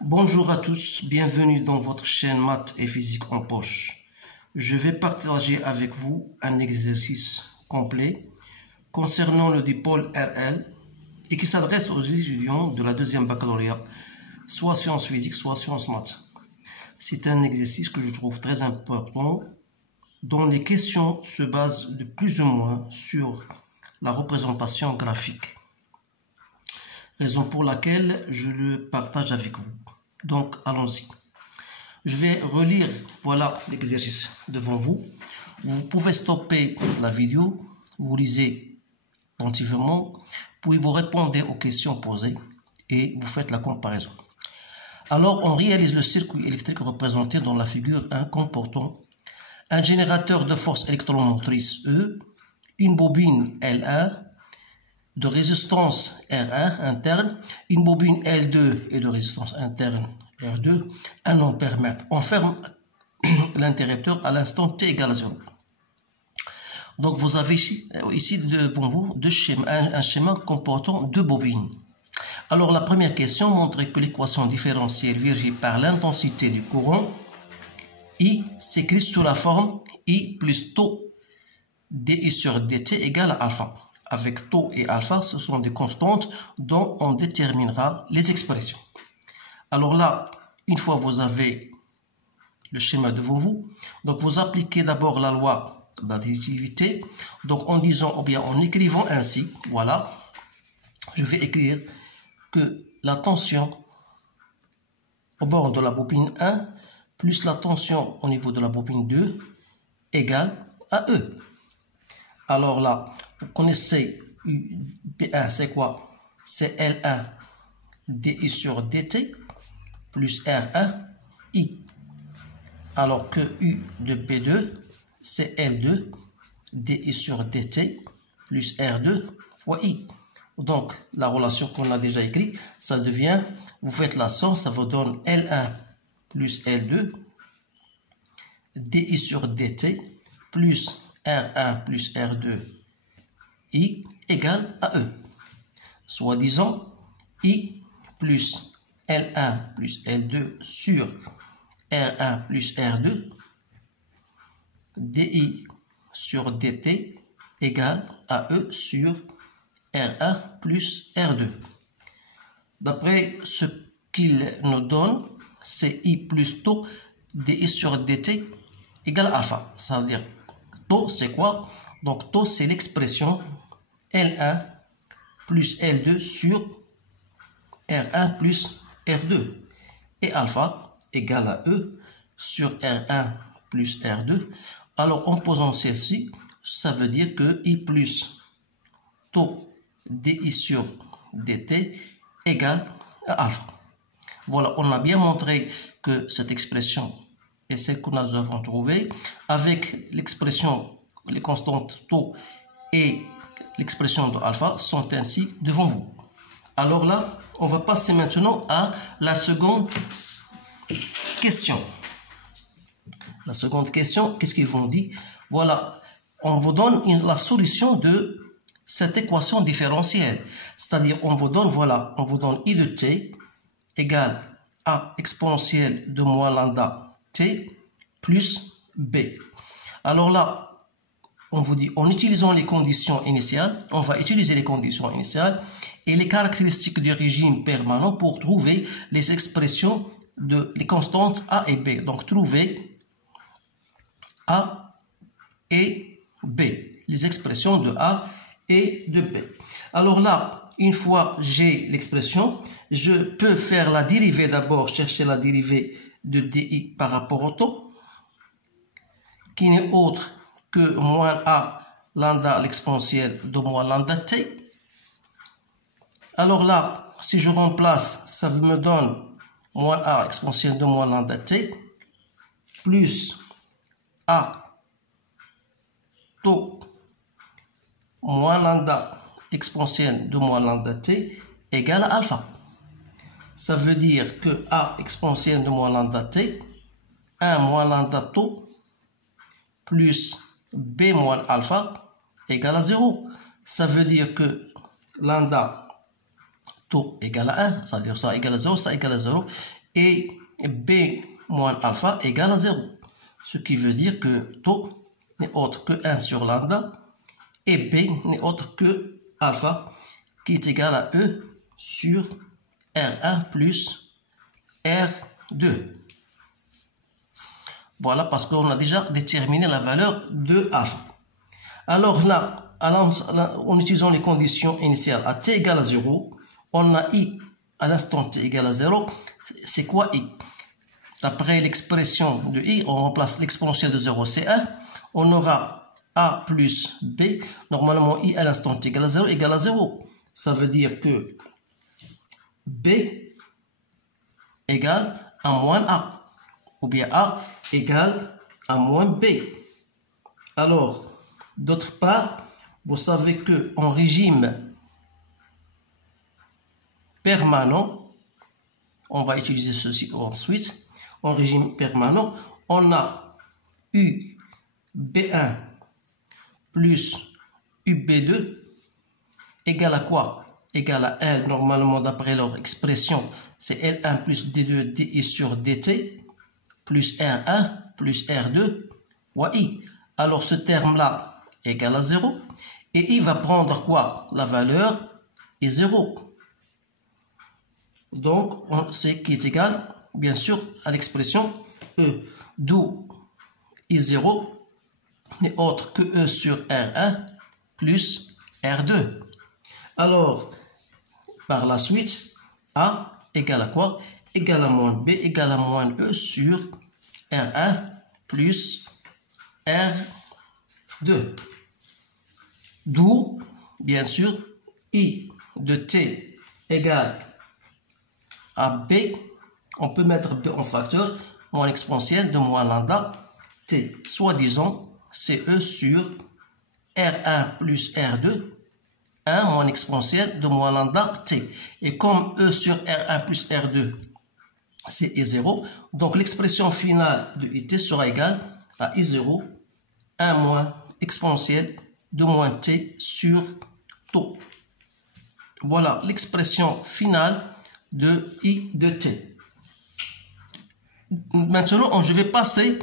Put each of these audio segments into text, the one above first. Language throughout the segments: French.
Bonjour à tous, bienvenue dans votre chaîne Maths et Physique en poche. Je vais partager avec vous un exercice complet concernant le dipôle RL et qui s'adresse aux étudiants de la deuxième baccalauréat, soit sciences physiques, soit sciences maths. C'est un exercice que je trouve très important dont les questions se basent de plus ou moins sur la représentation graphique. Raison pour laquelle je le partage avec vous. Donc, allons-y. Je vais relire, voilà l'exercice devant vous. Vous pouvez stopper la vidéo, vous lisez attentivement, puis vous répondez aux questions posées et vous faites la comparaison. Alors, on réalise le circuit électrique représenté dans la figure 1 comportant un générateur de force électromotrice E, une bobine L1, de résistance R1 interne, une bobine L2 et de résistance interne R2, 1 ampère-mètre. On ferme l'interrupteur à l'instant t égale à 0. Donc vous avez ici devant vous un schéma comportant deux bobines. Alors la première question montre que l'équation différentielle vérifiée par l'intensité du courant I s'écrit sous la forme I plus taux dI sur dt égale à alpha. Avec taux et alpha, ce sont des constantes dont on déterminera les expressions. Alors là, une fois vous avez le schéma devant vous, donc vous appliquez d'abord la loi d'additivité. Donc en disant, ou bien en écrivant ainsi, voilà, je vais écrire que la tension au bord de la bobine 1 plus la tension au niveau de la bobine 2 égale à E. Alors là, vous connaissez P1, c'est quoi? C'est L1 dI sur dt plus R1 I. Alors que U de P2, c'est L2 dI sur dt plus R2 fois I. Donc, la relation qu'on a déjà écrite, ça devient, vous faites la somme, ça vous donne L1 plus L2 dI sur dt plus R1 plus R2 I égale à E. Soit disant I plus L1 plus L2 sur R1 plus R2 dI sur dt égale à E sur R1 plus R2. D'après ce qu'il nous donne, c'est I plus taux dI sur dt égale à alpha. Ça veut dire taux, c'est quoi? Donc taux, c'est l'expression L1 plus L2 sur R1 plus R2. Et alpha égale à E sur R1 plus R2. Alors en posant ceci, ça veut dire que I plus taux dI sur dt égale à alpha. Voilà, on a bien montré que cette expression est celle que nous avons trouvée avec l'expression, les constantes taux et l'expression de alpha sont ainsi devant vous. Alors là, on va passer maintenant à la seconde question. La seconde question, qu'est-ce qu'ils vont dire? Voilà, on vous donne la solution de cette équation différentielle. C'est-à-dire, on vous donne, voilà, on vous donne I de t égale A exponentielle de moins lambda t plus b. Alors là, on vous dit, en utilisant les conditions initiales, on va utiliser les conditions initiales et les caractéristiques du régime permanent pour trouver les expressions de les constantes A et B. Donc, trouver A et B, les expressions de A et de B. Alors là, une fois j'ai l'expression, je peux faire la dérivée d'abord, chercher la dérivée de dI par rapport au taux, qui n'est autre que moins A lambda l'exponentielle de moins lambda t. Alors là, si je remplace, ça me donne moins A exponentielle de moins lambda t plus A taux moins lambda exponentielle de moins lambda t égale à alpha. Ça veut dire que A exponentielle de moins lambda t, 1 moins lambda taux plus B moins alpha égale à 0. Ça veut dire que lambda taux égale à 1, ça veut dire ça égale à 0, ça égale à 0. et B moins alpha égale à 0. Ce qui veut dire que taux n'est autre que 1 sur lambda et B n'est autre que alpha qui est égal à E sur R1 plus R2. Voilà, parce qu'on a déjà déterminé la valeur de alpha. Alors là, en utilisant les conditions initiales à t égale à 0, on a I à l'instant t égale à 0. C'est quoi I? D'après l'expression de I, on remplace l'exponentielle de 0, c'est 1. On aura A plus B. Normalement, I à l'instant t égale à 0 Ça veut dire que B égale à moins A. Ou bien A égale à moins B. Alors, d'autre part, vous savez que en régime permanent, on va utiliser ceci ensuite. En régime permanent, on a UB1 plus UB2 égale à quoi? Égale à L, normalement d'après leur expression, c'est L1 plus D2 DI sur DT plus R1 plus R2 fois I. Alors ce terme-là égale à 0 et I va prendre quoi? La valeur est 0. Donc c'est qui est égal bien sûr à l'expression E, d'où I0 n'est autre que E sur R1 plus R2. Alors, par la suite, A égale à quoi? Égale à moins B égale à moins E sur R1 plus R2. D'où, bien sûr, I de T égale à B. On peut mettre B en facteur, moins exponentielle de moins lambda T, soit disons, c'est E sur R1 plus R2, 1 moins exponentielle de moins lambda T. Et comme E sur R1 plus R2, c'est I0, donc l'expression finale de IT sera égale à I0, 1 moins exponentielle de moins T sur taux. Voilà l'expression finale de I de T. Maintenant, je vais passer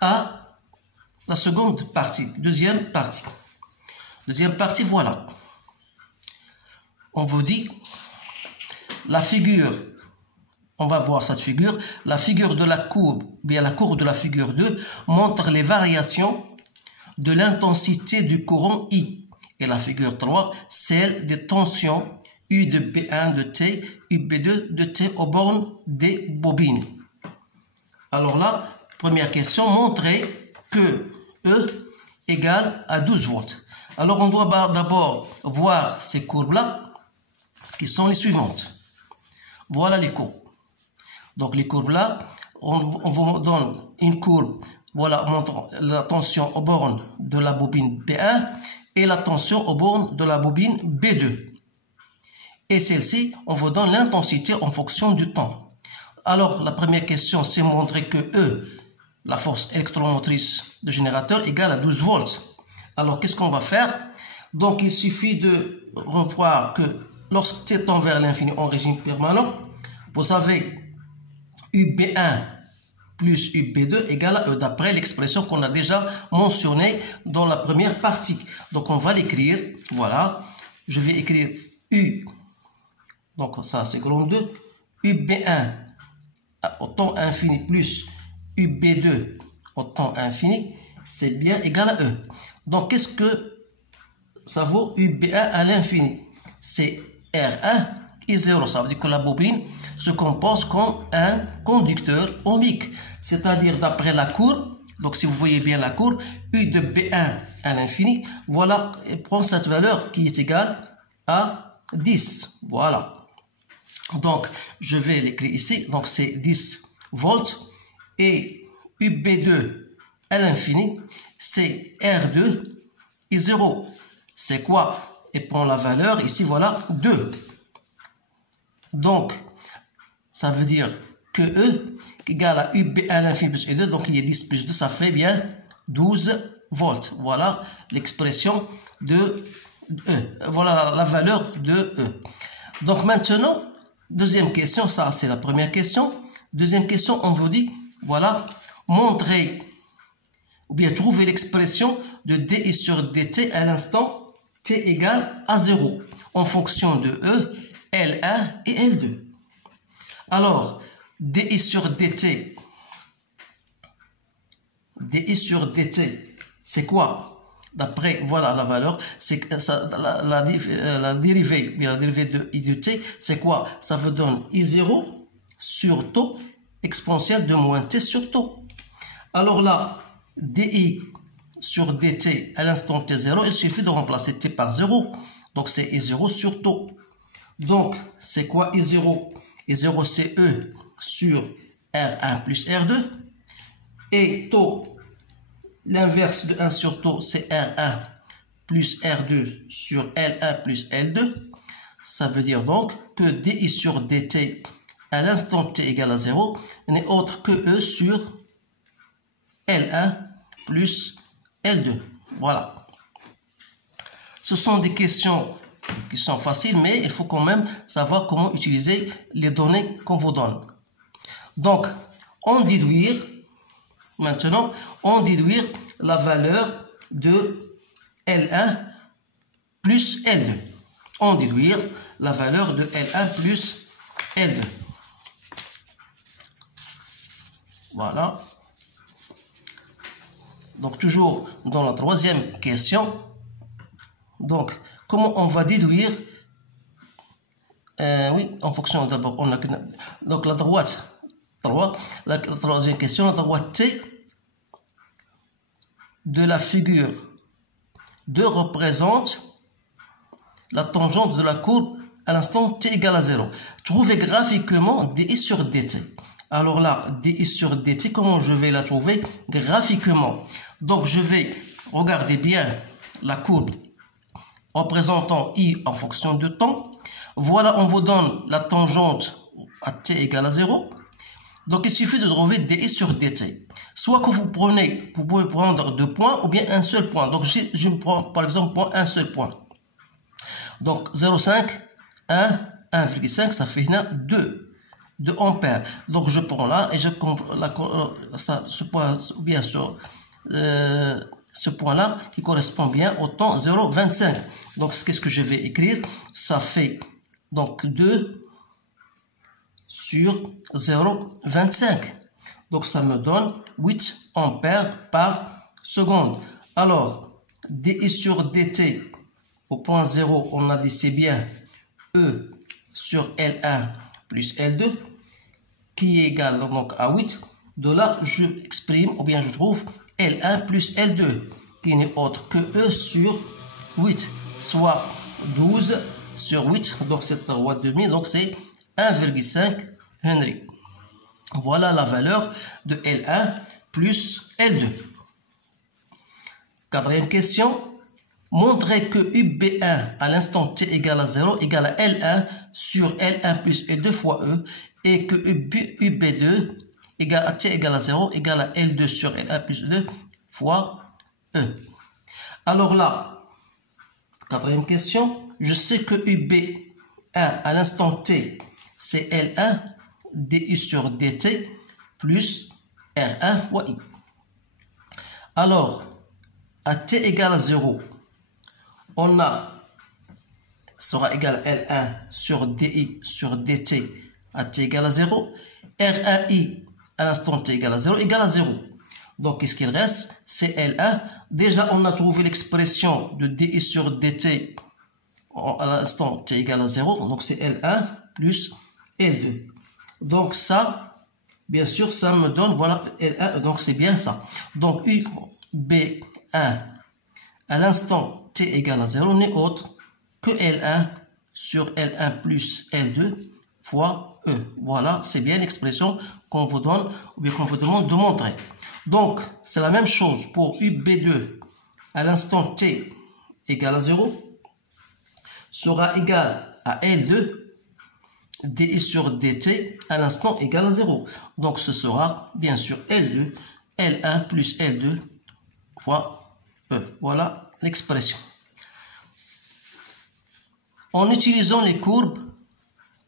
à la seconde partie, deuxième partie. Deuxième partie, voilà. On vous dit la figure, on va voir cette figure, la figure de la courbe, bien la courbe de la figure 2 montre les variations de l'intensité du courant I. Et la figure 3, celle des tensions U de B1 de T, UB2 de T aux bornes des bobines. Alors là, première question, montrer que E égale à 12 volts. Alors on doit d'abord voir ces courbes-là, qui sont les suivantes. Voilà les courbes. Donc les courbes-là, on vous donne une courbe, voilà, montrant la tension aux bornes de la bobine B1 et la tension aux bornes de la bobine B2. Et celle-ci, on vous donne l'intensité en fonction du temps. Alors, la première question, c'est montrer que E, la force électromotrice du générateur, égale à 12 volts. Alors, qu'est-ce qu'on va faire? Donc, il suffit de revoir que lorsque c'est tend vers l'infini en régime permanent, vous avez UB1 plus UB2 égale à E, d'après l'expression qu'on a déjà mentionnée dans la première partie. Donc, on va l'écrire, voilà. Je vais écrire U, donc ça c'est colonne 2, UB1 au temps infini plus UB2 au temps infini, c'est bien égal à E. Donc, qu'est-ce que ça vaut UB1 à l'infini? C'est R1 I0. Ça veut dire que la bobine se compose comme un conducteur ohmique. C'est-à-dire, d'après la courbe, donc si vous voyez bien la courbe, U de B1 à l'infini, voilà, et prend cette valeur qui est égale à 10. Voilà. Donc, je vais l'écrire ici. Donc, c'est 10 volts. Et UB2 à l'infini, c'est R2 I0. C'est quoi? Et prend la valeur, ici, voilà, 2. Donc, ça veut dire que E égale à UB à l'infini plus E2. Donc, il y a 10 plus 2, ça fait bien 12 volts. Voilà l'expression de E. Voilà la valeur de E. Donc, maintenant, deuxième question, ça c'est la première question. Deuxième question, on vous dit, voilà, montrer ou bien trouver l'expression de dI sur dt à l'instant t égale à 0 en fonction de E, L1 et L2. Alors, dI sur dt, c'est quoi? D'après, voilà la valeur, c'est la dérivée de I de t, c'est quoi? Ça vous donne I0 sur taux exponentielle de moins t sur taux. Alors là, dI sur dt à l'instant t0, il suffit de remplacer t par 0. Donc c'est I0 sur taux. Donc c'est quoi I0? I0 c'est E sur R1 plus R2. Et taux, l'inverse de 1 sur taux, c'est R1 plus R2 sur L1 plus L2. Ça veut dire donc que dI sur dt à l'instant t égale à 0 n'est autre que E sur L1 plus L2. Voilà. Ce sont des questions qui sont faciles, mais il faut quand même savoir comment utiliser les données qu'on vous donne. Donc, maintenant, on déduire la valeur de L1 plus L2. On déduire la valeur de L1 plus L2. Voilà. Donc, toujours dans la troisième question. Donc, comment on va déduire oui, en fonction d'abord, on a donc la droite, la troisième question, la droite T de la figure 2 représente la tangente de la courbe à l'instant t égale à 0. Trouvez graphiquement dI sur dt. Alors là, dI sur dt, comment je vais la trouver graphiquement? Donc je vais regarder bien la courbe représentant I en fonction de temps. Voilà, on vous donne la tangente à t égale à 0. Donc il suffit de trouver dI sur dt. Soit que vous pouvez prendre 2 points ou bien un seul point. Donc je prends par exemple un seul point. Donc 0,5, 1, 1,5, ça fait 2 ampères. Donc je prends là et je ce point bien sûr ce point-là qui correspond bien au temps 0,25. Donc qu'est-ce que je vais écrire? Ça fait donc 2 sur 0,25. Donc ça me donne 8 ampères par seconde. Alors, dI sur dt au point 0, on a dit c'est bien E sur L1 plus L2 qui est égal donc à 8. De là, je exprime ou bien je trouve L1 plus L2 qui n'est autre que E sur 8, soit 12 sur 8, donc c'est 3,5, donc c'est 1,5 Henry. Voilà la valeur de L1 plus L2. Quatrième question. Montrez que UB1 à l'instant t égale à 0 égale à L1 sur L1 plus L2 fois E et que UB2 égale à t égale à 0 égale à L2 sur L1 plus 2 fois E. Alors là, quatrième question, je sais que UB1 à l'instant t c'est L1 dI sur dt plus R1 fois I. Alors, à t égale à 0, on sera égal à L1 sur dI sur dt à t égale à 0. R1i à l'instant t égale à 0 égale à 0. Donc, qu'est-ce qu'il reste? C'est L1. Déjà, on a trouvé l'expression de dI sur dt à l'instant t égale à 0. Donc, c'est L1 plus L2. Donc, ça, bien sûr, ça me donne, voilà, L1. Donc, c'est bien ça. Donc, UB1 à l'instant t égale à 0 n'est autre que L1 sur L1 plus L2 fois E. Voilà, c'est bien l'expression qu'on vous donne ou bien qu'on vous demande de montrer. Donc, c'est la même chose pour UB2 à l'instant t égale à 0 sera égal à L2 dI sur dt à l'instant égal à 0. Donc, ce sera bien sûr L2, L1 plus L2 fois E. Voilà l'expression. En utilisant les courbes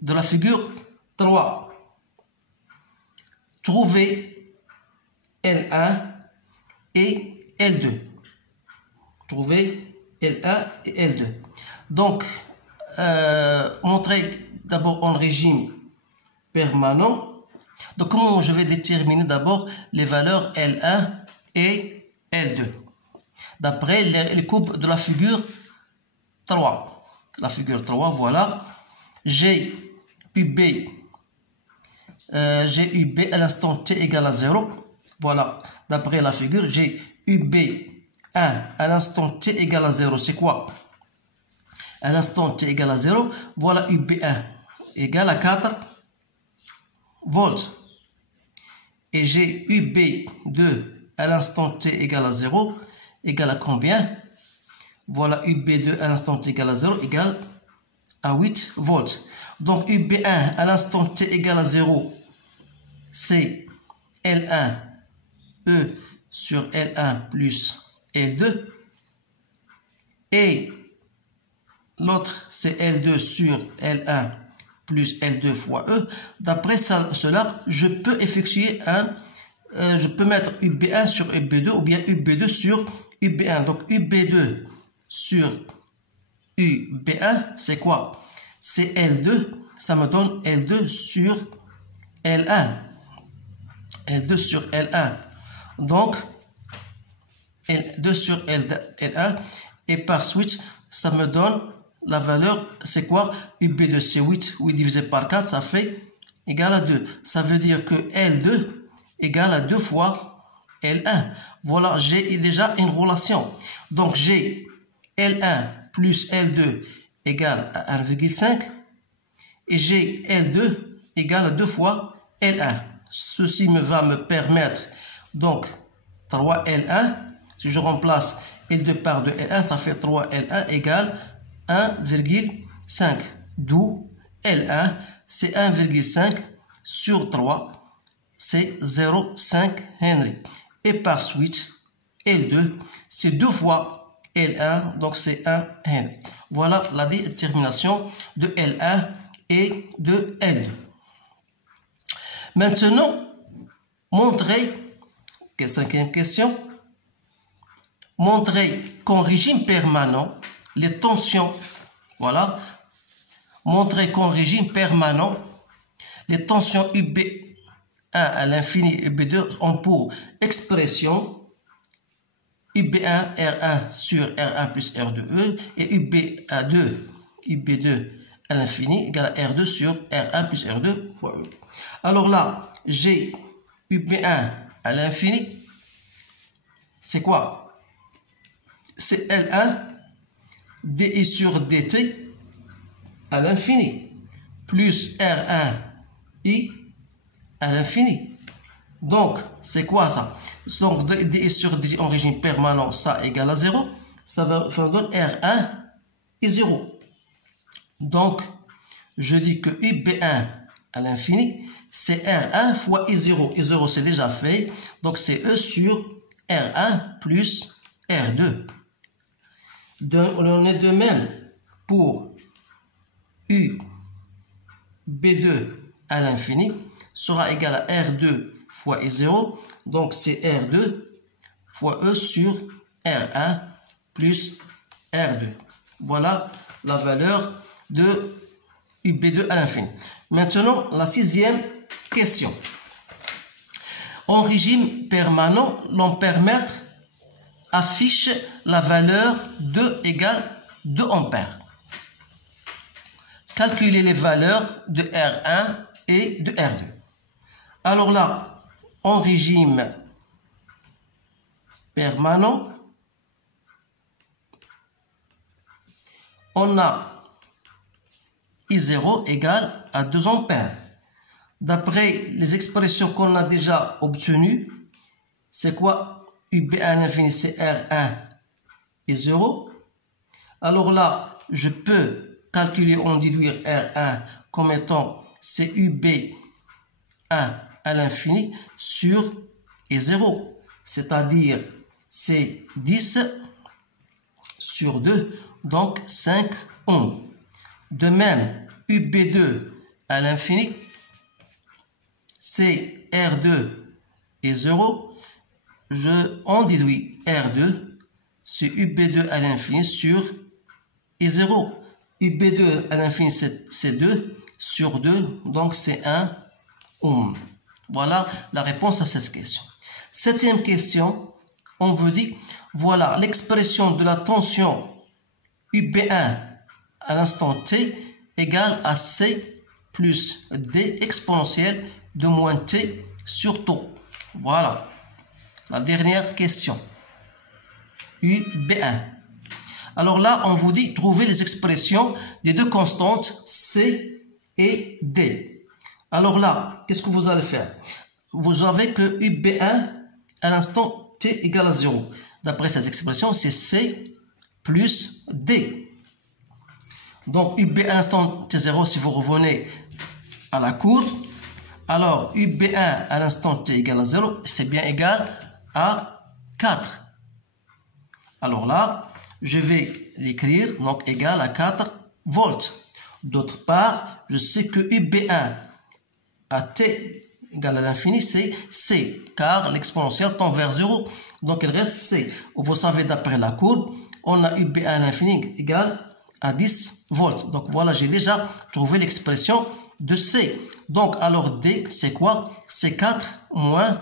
de la figure 3, trouver L1 et L2. Trouver L1 et L2. Donc, montrer d'abord en régime permanent. Donc, comment je vais déterminer d'abord les valeurs L1 et L2 d'après les courbes de la figure 3. La figure 3, voilà. J'ai UB à l'instant t égale à 0. Voilà, d'après la figure, j'ai UB1 à l'instant t égale à 0. C'est quoi? À l'instant t égale à 0, voilà UB1 égale à 4 volts. Et j'ai UB2 à l'instant t égale à 0 égale à combien? Voilà UB2 à l'instant t égale à 0 égale à 8 volts. Donc UB1 à l'instant t égale à 0, c'est L1 E sur L1 plus L2. Et l'autre, c'est L2 sur L1 plus L2 fois E. D'après cela, je peux effectuer je peux mettre UB1 sur UB2 ou bien UB2 sur UB1. Donc UB2 sur UB1, c'est quoi? C'est L2, ça me donne L2 sur L1. L2 sur L1. Donc, L2 sur L1. Et par suite, ça me donne la valeur, c'est quoi? UB2, c'est 8. 8 divisé par 4, ça fait égal à 2. Ça veut dire que L2 égale à 2 fois L1. Voilà, j'ai déjà une relation. Donc, j'ai L1 plus L2 égale à 1,5 et j'ai L2 égale à 2 fois L1. Ceci va me permettre donc 3L1. Si je remplace L2 par 2L1, ça fait 3L1 égale 1,5. D'où L1, c'est 1,5 sur 3, c'est 0,5 Henry. Et par suite, L2, c'est 2 fois L1, donc c'est 1 Henry. Voilà la détermination de L1 et de L2. Maintenant, montrer, cinquième question, montrer qu'en régime permanent, les tensions, voilà, montrer qu'en régime permanent, les tensions UB1 à l'infini et UB2 ont pour expression UB1 R1 sur R1 plus R2E et UB2 à l'infini égale à R2 sur R1 plus R2 fois E. Alors là, j'ai UB1 à l'infini, c'est quoi? C'est L1 dI sur dt à l'infini plus R1 I à l'infini. Donc, c'est quoi ça? Donc, dI sur dt en régime permanent, ça égale à 0. Ça va faire donner R1 et 0. Donc, je dis que UB1 à l'infini, c'est R1 fois I0. I0, c'est déjà fait. Donc, c'est E sur R1 plus R2. On est de même pour UB2 à l'infini sera égal à R2 fois I0. Donc, c'est R2 fois E sur R1 plus R2. Voilà la valeur de UB2 à l'infini. Maintenant, la sixième question. En régime permanent, l'ampèremètre affiche la valeur de égale 2 ampères. Calculez les valeurs de R1 et de R2. Alors là, en régime permanent, on a I0 égale à 2 ampères. D'après les expressions qu'on a déjà obtenues, c'est quoi? UB1 à l'infini, c'est R1 et 0. Alors là, je peux calculer, on déduire R1 comme étant c'est UB1 à l'infini sur I0. C'est-à-dire, c'est 10 sur 2, donc 5 ohms. De même, UB2 à l'infini, c'est R2 est 0, on déduit R2, c'est UB2 à l'infini sur est 0. UB2 à l'infini, c'est 2 sur 2, donc c'est 1 ohm. Voilà la réponse à cette question. Septième question, on veut dire, voilà l'expression de la tension UB1 à l'instant t égale à C plus D exponentielle de moins t sur tau. Voilà la dernière question. UB1. Alors là, on vous dit trouver les expressions des deux constantes C et D. Alors là, qu'est-ce que vous allez faire? Vous avez que UB1 à l'instant t égale à 0. D'après cette expression, c'est C plus D. Donc UB1 à l'instant t0, si vous revenez à la courbe, alors UB1 à l'instant t égale à 0, c'est bien égal à 4. Alors là, je vais l'écrire, donc égal à 4 volts. D'autre part, je sais que UB1 à t égale à l'infini, c'est C, car l'exponentielle tend vers 0, donc il reste C. Vous savez, d'après la courbe, on a UB1 à l'infini égale à 10 volts. Donc voilà, j'ai déjà trouvé l'expression de C. Donc alors D, c'est quoi? C'est 4 moins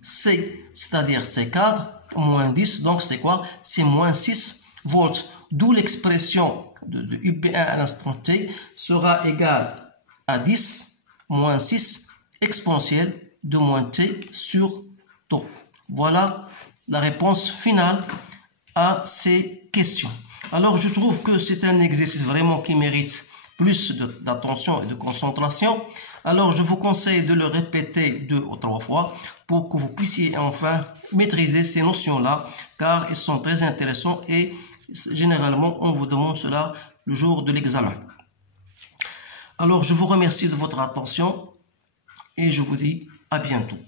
C, c'est-à-dire c'est 4 moins 10, donc c'est quoi? C'est moins 6 volts. D'où l'expression de UB1 à l'instant t sera égale à 10 moins 6 exponentielle de moins t sur tau. Voilà la réponse finale à ces questions. Alors je trouve que c'est un exercice vraiment qui mérite plus d'attention et de concentration. Alors je vous conseille de le répéter 2 ou 3 fois pour que vous puissiez enfin maîtriser ces notions-là, car elles sont très intéressantes et généralement on vous demande cela le jour de l'examen. Alors je vous remercie de votre attention et je vous dis à bientôt.